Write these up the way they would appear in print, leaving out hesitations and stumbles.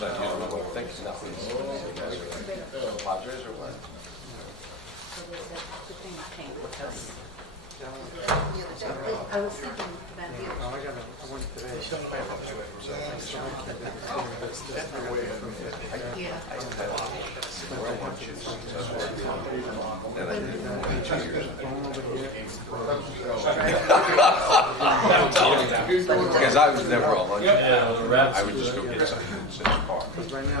that you don't know what to think it's not. You guys are Padres or what? I was thinking about you. I went today. Yeah. Where I want you to successful and I did it for 2 years. Because I was never on lunch. I would just go get something and sit in the car. Right now,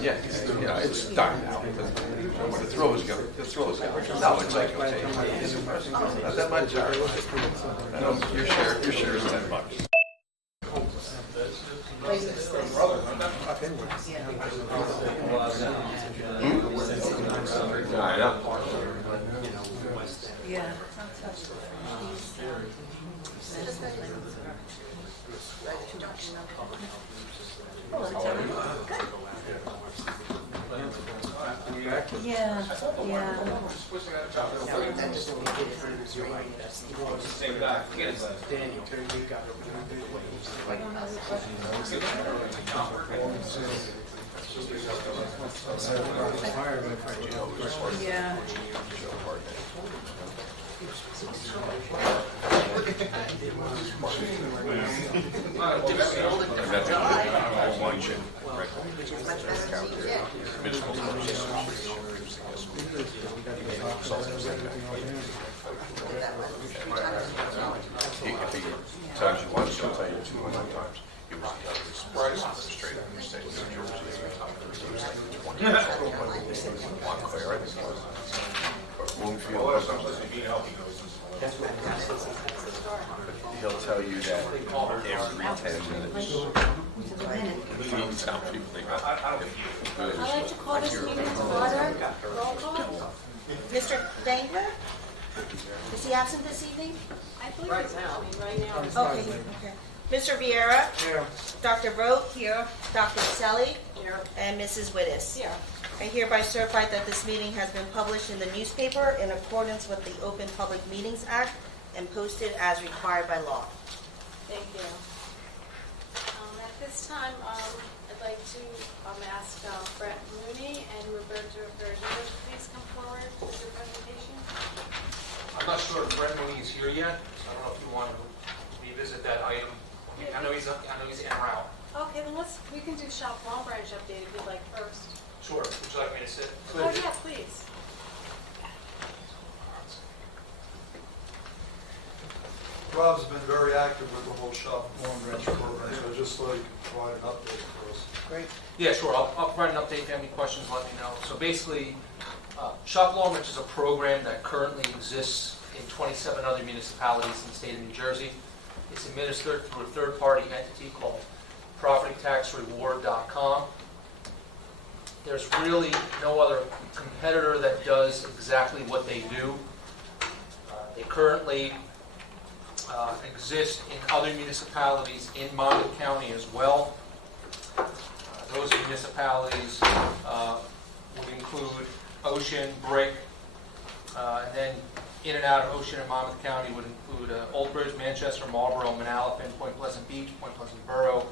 Yeah, it's done now. When the throw is going, the throw is going. No, it's like, okay, not that much. I know your share is $10. I know. Yeah. Yeah, yeah. Yeah. Wine ship. If he tells you once, he'll tell you 200 times. He was surprised straight up the state of New Jersey. He was like 20 years old. Montclair, I think he was. But Bloomfield or something. He'll tell you that every 10 minutes. Feeds how people think about it. I'd like to call this meeting to order. Roll call. Mr. Dangler? Is he absent this evening? I believe right now. Okay. Mr. Vieira? Here. Dr. Vogt? Here. Dr. Selly? Here. And Mrs. Wittes? Here. I hereby certify that this meeting has been published in the newspaper in accordance with the Open Public Meetings Act and posted as required by law. Thank you. At this time, I'd like to ask Brett Mooney and Roberto Vergara to please come forward with your presentation. I'm not sure if Brett Mooney is here yet, so I don't know if you want to revisit that item. I know he's en route. Okay, then we can do Shop Long Branch update if you'd like first. Sure. Would you like me to sit? Oh, yeah, please. Rob's been very active with the whole Shop Long Branch program, so I'd just like to provide an update for us. Great. Yeah, sure. I'll provide an update. If you have any questions, let me know. So basically, Shop Long Branch is a program that currently exists in 27 other municipalities in the state of New Jersey. It's administered through a third-party entity called PropertyTaxReward.com. There's really no other competitor that does exactly what they do. They currently exist in other municipalities in Monmouth County as well. Those municipalities would include Ocean, Brick, and then in and out of Ocean and Monmouth County would include Old Bridge, Manchester, Marlborough, Manalapan, Point Pleasant Beach, Point Pleasant Borough.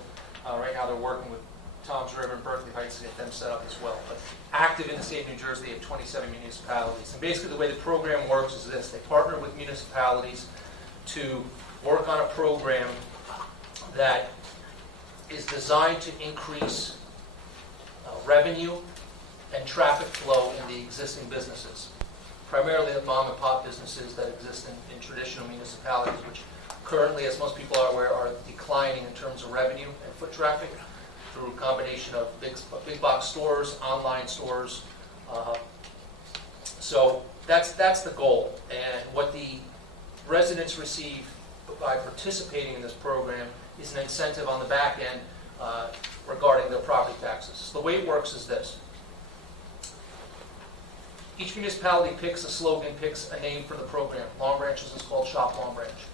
Right now they're working with Toms River and Berkeley Heights to get them set up as well. But active in the state of New Jersey at 27 municipalities. And basically the way the program works is this. They partner with municipalities to work on a program that is designed to increase revenue and traffic flow in the existing businesses. Primarily the mom and pop businesses that exist in traditional municipalities, which currently, as most people are aware, are declining in terms of revenue and foot traffic through a combination of big box stores, online stores. So that's the goal. And what the residents receive by participating in this program is an incentive on the back end regarding their property taxes. So the way it works is this. Each municipality picks a slogan, picks a name for the program. Long Branches is called Shop Long Branch.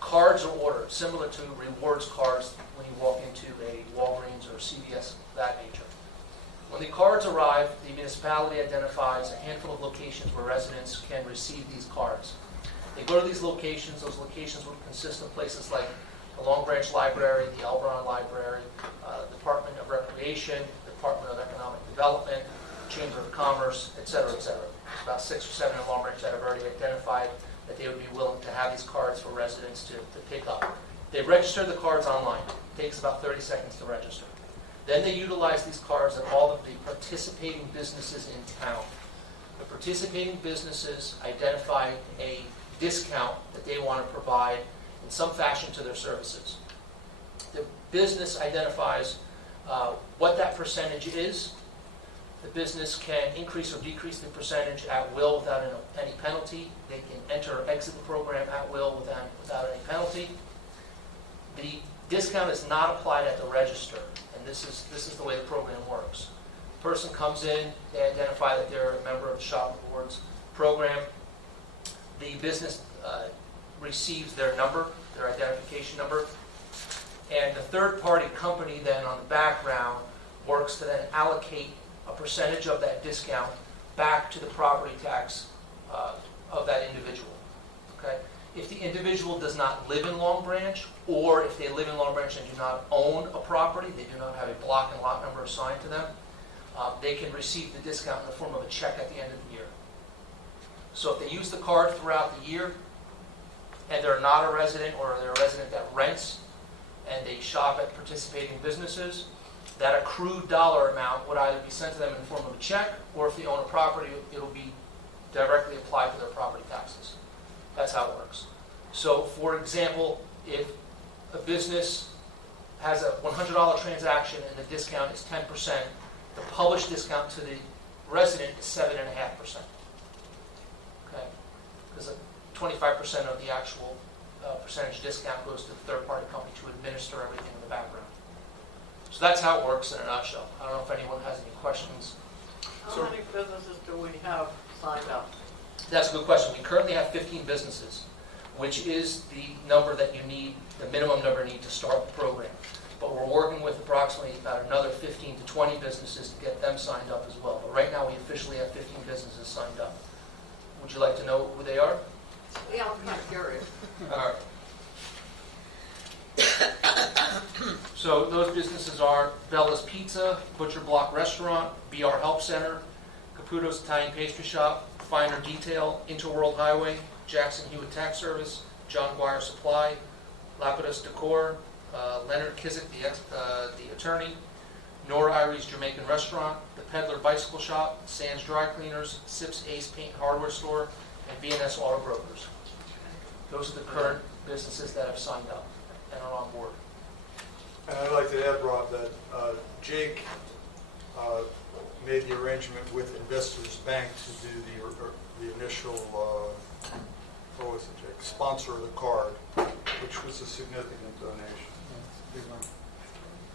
Cards are ordered, similar to rewards cards when you walk into a Walgreens or CVS, that nature. When the cards arrive, the municipality identifies a handful of locations where residents can receive these cards. They go to these locations. Those locations would consist of places like the Long Branch Library, the Elbron Library, Department of Recreation, Department of Economic Development, Chamber of Commerce, et cetera, et cetera. There's about 6 or 7 in Long Branch that have already identified that they would be willing to have these cards for residents to pick up. They register the cards online. It takes about 30 seconds to register. Then they utilize these cards at all of the participating businesses in town. The participating businesses identify a discount that they want to provide in some fashion to their services. The business identifies what that percentage is. The business can increase or decrease the percentage at will without any penalty. They can enter or exit the program at will without any penalty. The discount is not applied at the register, and this is the way the program works. The person comes in, they identify that they're a member of the Shop Rewards program. The business receives their number, their identification number, and the third-party company then on the background works to then allocate a percentage of that discount back to the property tax of that individual. Okay? If the individual does not live in Long Branch, or if they live in Long Branch and do not own a property, they do not have a block and lot number assigned to them, they can receive the discount in the form of a check at the end of the year. So if they use the card throughout the year, and they're not a resident, or they're a resident that rents, and they shop at participating businesses, that accrued dollar amount would either be sent to them in the form of a check, or if they own a property, it'll be directly applied to their property taxes. That's how it works. So, for example, if a business has a $100 transaction and the discount is 10%, the published discount to the resident is 7.5%. Okay? Because 25% of the actual percentage discount goes to the third-party company to administer everything in the background. So that's how it works in a nutshell. I don't know if anyone has any questions. How many businesses do we have signed up? That's a good question. We currently have 15 businesses, which is the number that you need, the minimum number you need to start the program. But we're working with approximately about another 15 to 20 businesses to get them signed up as well. But right now we officially have 15 businesses signed up. Would you like to know who they are? Yeah, I'm kind of curious. All right. So those businesses are Bella's Pizza, Butcher Block Restaurant, BR Help Center, Caputo's Italian Pastry Shop, Finer Detail, Interworld Highway, Jackson Hewitt Tax Service, John Guire Supply, Lapidus Decor, Leonard Kizik, the attorney, Nora Irie's Jamaican Restaurant, The Peddler Bicycle Shop, Sands Dry Cleaners, Sips Ace Paint Hardware Store, and B&S Auto Brokers. Those are the current businesses that have signed up and are on board. And I'd like to add, Rob, that Jake made the arrangement with Investors Bank to do the initial, what was it, Jake? Sponsor of the card, which was a significant donation.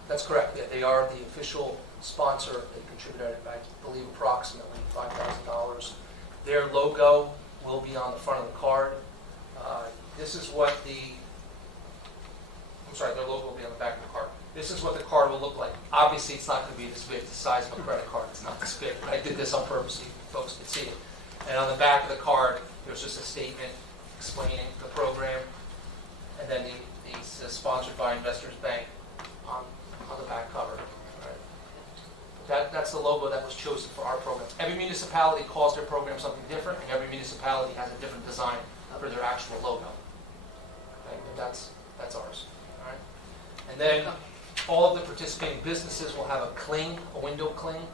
That's correct. Yeah, they are the official sponsor. They contributed, I believe, approximately $5,000. Their logo will be on the front of the card. This is what their logo will be on the back of the card. This is what the card will look like. Obviously, it's not going to be this big, the size of a credit card. It's not this big. I did this on purpose so you folks could see it. And on the back of the card, there's just a statement explaining the program, and then it's sponsored by Investors Bank on the back cover. Right? That's the logo that was chosen for our program. Every municipality calls their program something different, and every municipality has a different design for their actual logo. Okay? But that's ours. All right? And then all of the participating businesses will have a window cling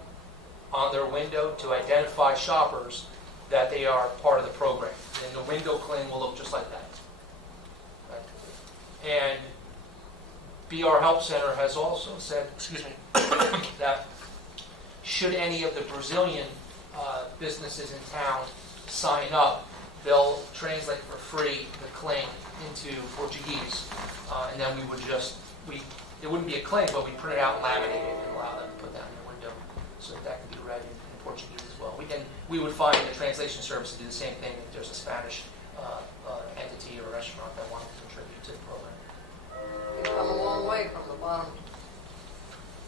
on their window to identify shoppers that they are part of the program. And the window cling will look just like that. Right? And BR Help Center has also said, that should any of the Brazilian businesses in town sign up, they'll translate for free the cling into Portuguese, and then it wouldn't be a cling, but we print it out, laminate it, and allow them to put that in the window so that can be read in Portuguese as well. We would find the translation service to do the same thing if there's a Spanish entity or restaurant that wanted to contribute to the program. You've come a long way from the bottom.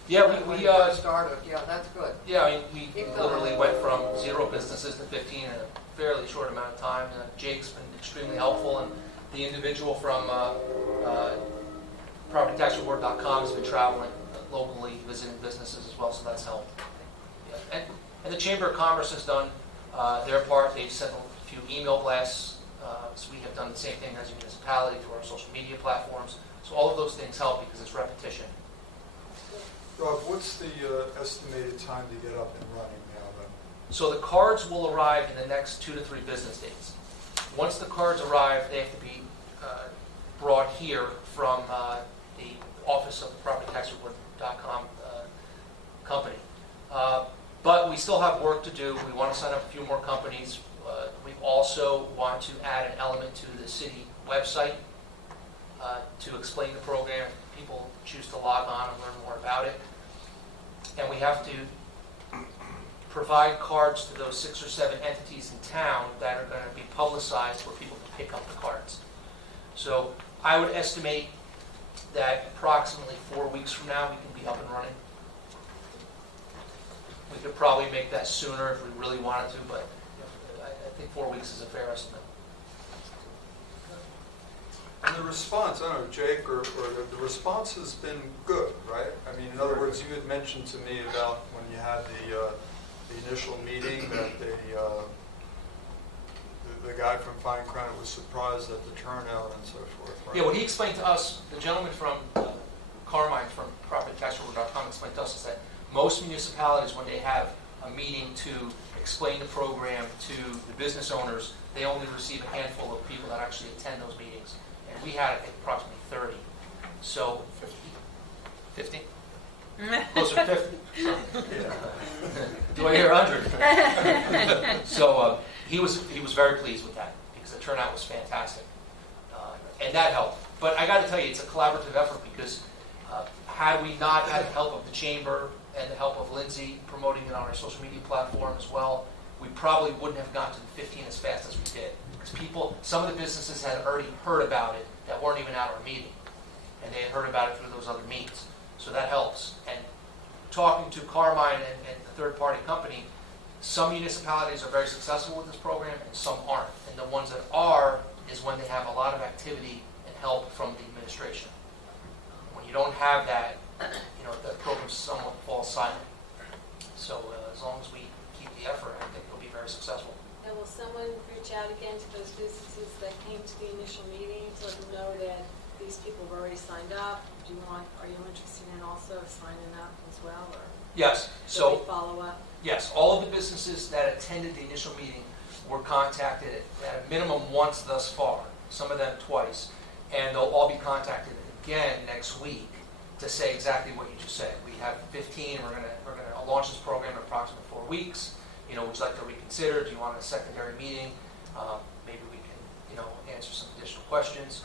Yeah, When we you first started, yeah, that's good. Yeah, I mean, we literally went from 0 businesses to 15 in a fairly short amount of time. Jake's been extremely helpful, and the individual from PropertyTaxReward.com has been traveling locally, visiting businesses as well, so that's helped. Yeah. And the Chamber of Commerce has done their part. They've sent a few email blasts. So we have done the same thing as a municipality through our social media platforms. So all of those things help because it's repetition. Rob, what's the estimated time to get up and running now then? So the cards will arrive in the next 2 to 3 business days. Once the cards arrive, they have to be brought here from the office of the PropertyTaxReward.com company. But we still have work to do. We want to sign up a few more companies. We also want to add an element to the city website to explain the program. People choose to log on and learn more about it. And we have to provide cards to those 6 or 7 entities in town that are going to be publicized for people to pick up the cards. So I would estimate that approximately 4 weeks from now we can be up and running. We could probably make that sooner if we really wanted to, but I think 4 weeks is a fair estimate. And the response, I don't know, Jake, or the response has been good, right? I mean, in other words, you had mentioned to me about when you had the initial meeting that the guy from Fine Credit was surprised at the turnout and so forth, right? Yeah, what he explained to us, the gentleman from Carmine from PropertyTaxReward.com explained to us is that most municipalities, when they have a meeting to explain the program to the business owners, they only receive a handful of people that actually attend those meetings. And we had, I think, approximately 30. So, 50? Closer to 50. Do I hear 100? So he was very pleased with that because the turnout was fantastic. And that helped. But I got to tell you, it's a collaborative effort because had we not had the help of the Chamber and the help of Lindsay promoting it on our social media platform as well, we probably wouldn't have gotten to the 15 as fast as we did. Because some of the businesses had already heard about it that weren't even at our meeting. And they had heard about it through those other means. So that helps. And talking to Carmine and the third-party company, some municipalities are very successful with this program and some aren't. And the ones that are is when they have a lot of activity and help from the administration. When you don't have that, the program somewhat falls silent. So as long as we keep the effort, I think it'll be very successful. And will someone reach out again to those businesses that came to the initial meeting to let them know that these people have already signed up? Are you interested in also signing up as well? Or Yes. will we follow up? Yes, all of the businesses that attended the initial meeting were contacted at a minimum once thus far, some of them twice, and they'll all be contacted again next week to say exactly what you just said. We have 15, we're gonna launch this program in approximately 4 weeks. Would you like to reconsider? Do you want a secondary meeting? Maybe we can, answer some additional questions.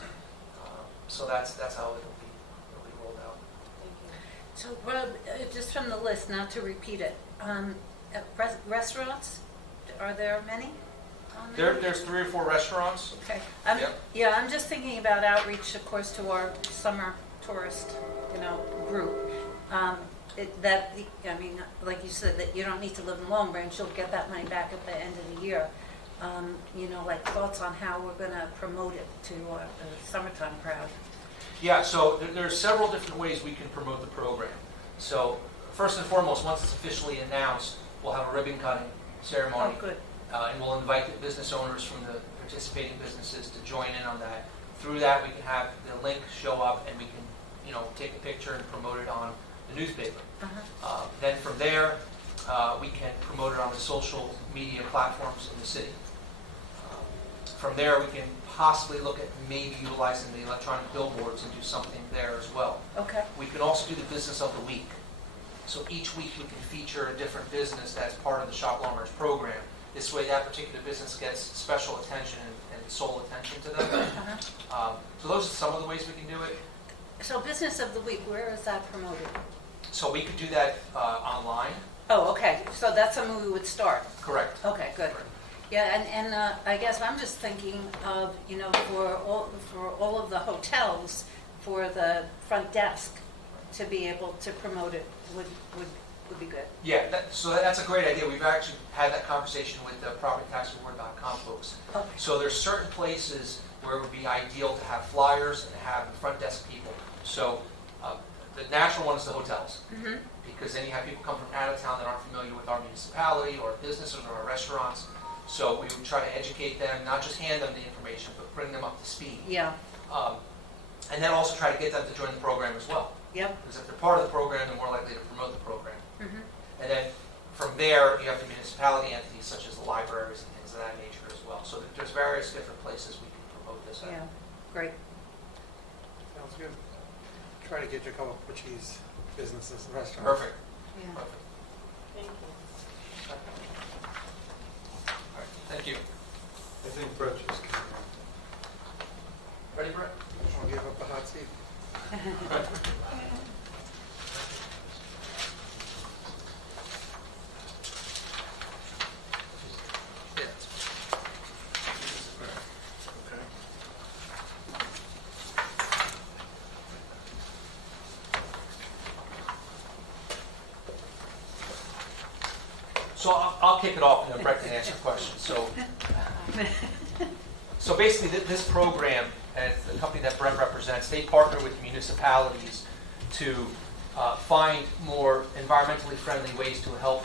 So that's how it'll be rolled out. Thank you. So Rob, just from the list, not to repeat it, restaurants, are there many on there? There's 3 or 4 restaurants. Okay. Yep. Yeah, I'm just thinking about outreach, of course, to our summer tourist, group. Like you said, that you don't need to live in Long Branch, you'll get that money back at the end of the year. Like thoughts on how we're going to promote it to the summertime crowd. Yeah, so there are several different ways we can promote the program. So first and foremost, once it's officially announced, we'll have a ribbon cutting ceremony. Oh, good. And we'll invite the business owners from the participating businesses to join in on that. Through that, we can have the link show up and we can, take a picture and promote it on the newspaper. Then from there, we can promote it on the social media platforms in the city. From there, we can possibly look at maybe utilizing the electronic billboards and do something there as well. Okay. We can also do the business of the week. So each week we can feature a different business that's part of the Shop Long Branch program. This way that particular business gets special attention and sole attention to them. So those are some of the ways we can do it. So business of the week, where is that promoted? So we could do that online. Oh, okay. So that's something we would start. Correct. Okay, good. Yeah, and I guess I'm just thinking of, for all of the hotels, for the front desk to be able to promote it would be good. Yeah, so that's a great idea. We've actually had that conversation with the PropertyTaxReward.com folks. Okay. So there's certain places where it would be ideal to have flyers and have the front desk people So the natural one is the hotels. Mhm. Because then you have people come from out of town that aren't familiar with our municipality or businesses or our restaurants. So we would try to educate them, not just hand them the information, but bring them up to speed. Yeah, And then also try to get them to join the program as well. yep. Because if they're part of the program, they're more likely to promote the program. Mhm. And then from there, you have the municipality entities such as the libraries and things of that nature as well. So there's various different places we can promote this at. Yeah, great. Sounds good. Try to get you a couple of Portuguese businesses, restaurants. Perfect. Yeah. Perfect. Thank you. All right. Thank you. I think Brett just came in. Ready, Brett? I'll give up the hot seat. Yeah. So I'll kick it off and then Brett can answer questions. So basically, this program, and the company that Brett represents, they partner with municipalities to find more environmentally friendly ways to help,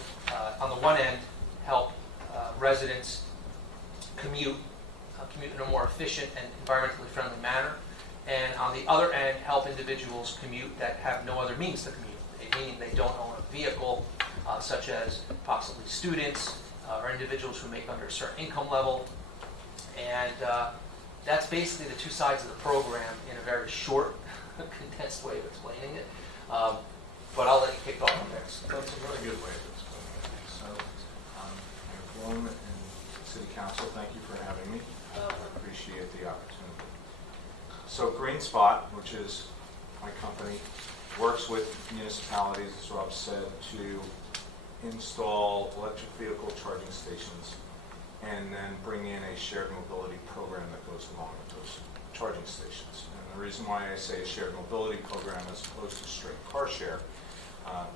on the one end, help residents commute in a more efficient and environmentally friendly manner, and on the other end, help individuals commute that have no other means to commute, meaning they don't own a vehicle, such as possibly students or individuals who make under a certain income level. And that's basically the two sides of the program in a very short, condensed way of explaining it. But I'll let you kick off on this. That's a really good way of explaining it. So, Mayor Bloom and City Council, thank you for having me. I appreciate the opportunity. So Green Spot, which is my company, works with municipalities, as Rob said, to install electric vehicle charging stations and then bring in a shared mobility program that goes along with those charging stations. And the reason why I say a shared mobility program as opposed to straight car share,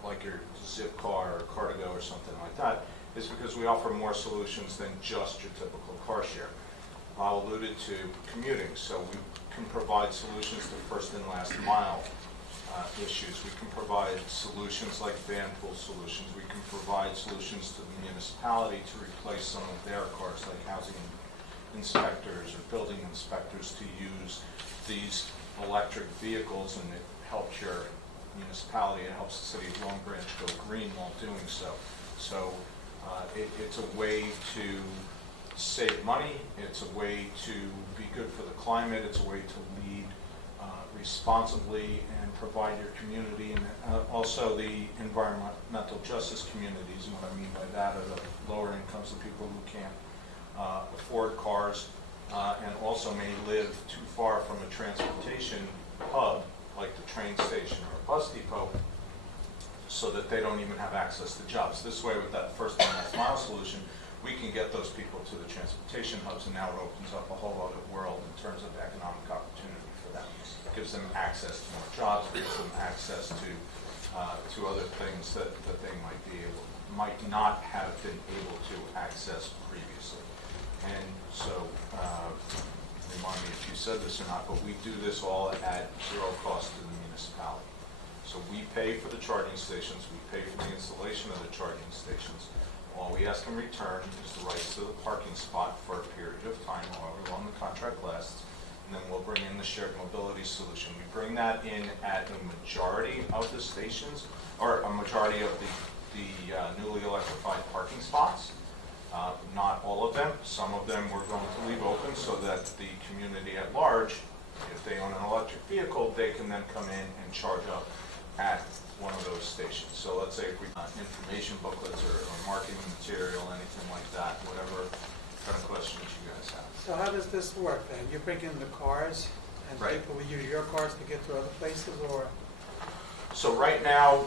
like your Zip car or Car2Go or something like that, is because we offer more solutions than just your typical car share. Bob alluded to commuting, so we can provide solutions to first and last mile issues. We can provide solutions like van pool solutions. We can provide solutions to the municipality to replace some of their cars, like housing inspectors or building inspectors, to use these electric vehicles, and it helps your municipality. It helps the city of Long Branch go green while doing so. So it's a way to save money. It's a way to be good for the climate. It's a way to lead responsibly and provide your community, and also the environmental justice communities. And what I mean by that are the lower incomes, the people who can't afford cars and also may live too far from a transportation hub like the train station or a bus depot, so that they don't even have access to jobs. This way, with that first and last mile solution, we can get those people to the transportation hubs, and now it opens up a whole other world in terms of economic opportunity for them. It gives them access to more jobs, it gives them access to other things that they might not have been able to access previously. And so, remind me if you said this or not, but we do this all at zero cost to the municipality. So we pay for the charging stations, we pay for the installation of the charging stations. All we ask in return is the rights to the parking spot for a period of time, however long the contract lasts, and then we'll bring in the shared mobility solution. We bring that in at the majority of the stations, or a majority of the newly electrified parking spots. Not all of them. Some of them we're going to leave open so that the community at large, if they own an electric vehicle, they can then come in and charge up at one of those stations. So let's say if we information booklets or marketing material, anything like that, whatever kind of questions you guys have. So how does this work then? You bring in the cars and Right. people will use your cars to get to other places, or? So right now,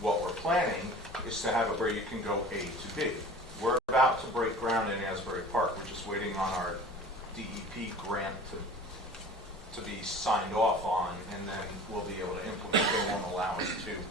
what we're planning is to have it where you can go A to B. We're about to break ground in Asbury Park. We're just waiting on our DEP grant to be signed off on, and then we'll be able to implement. They won't allow us to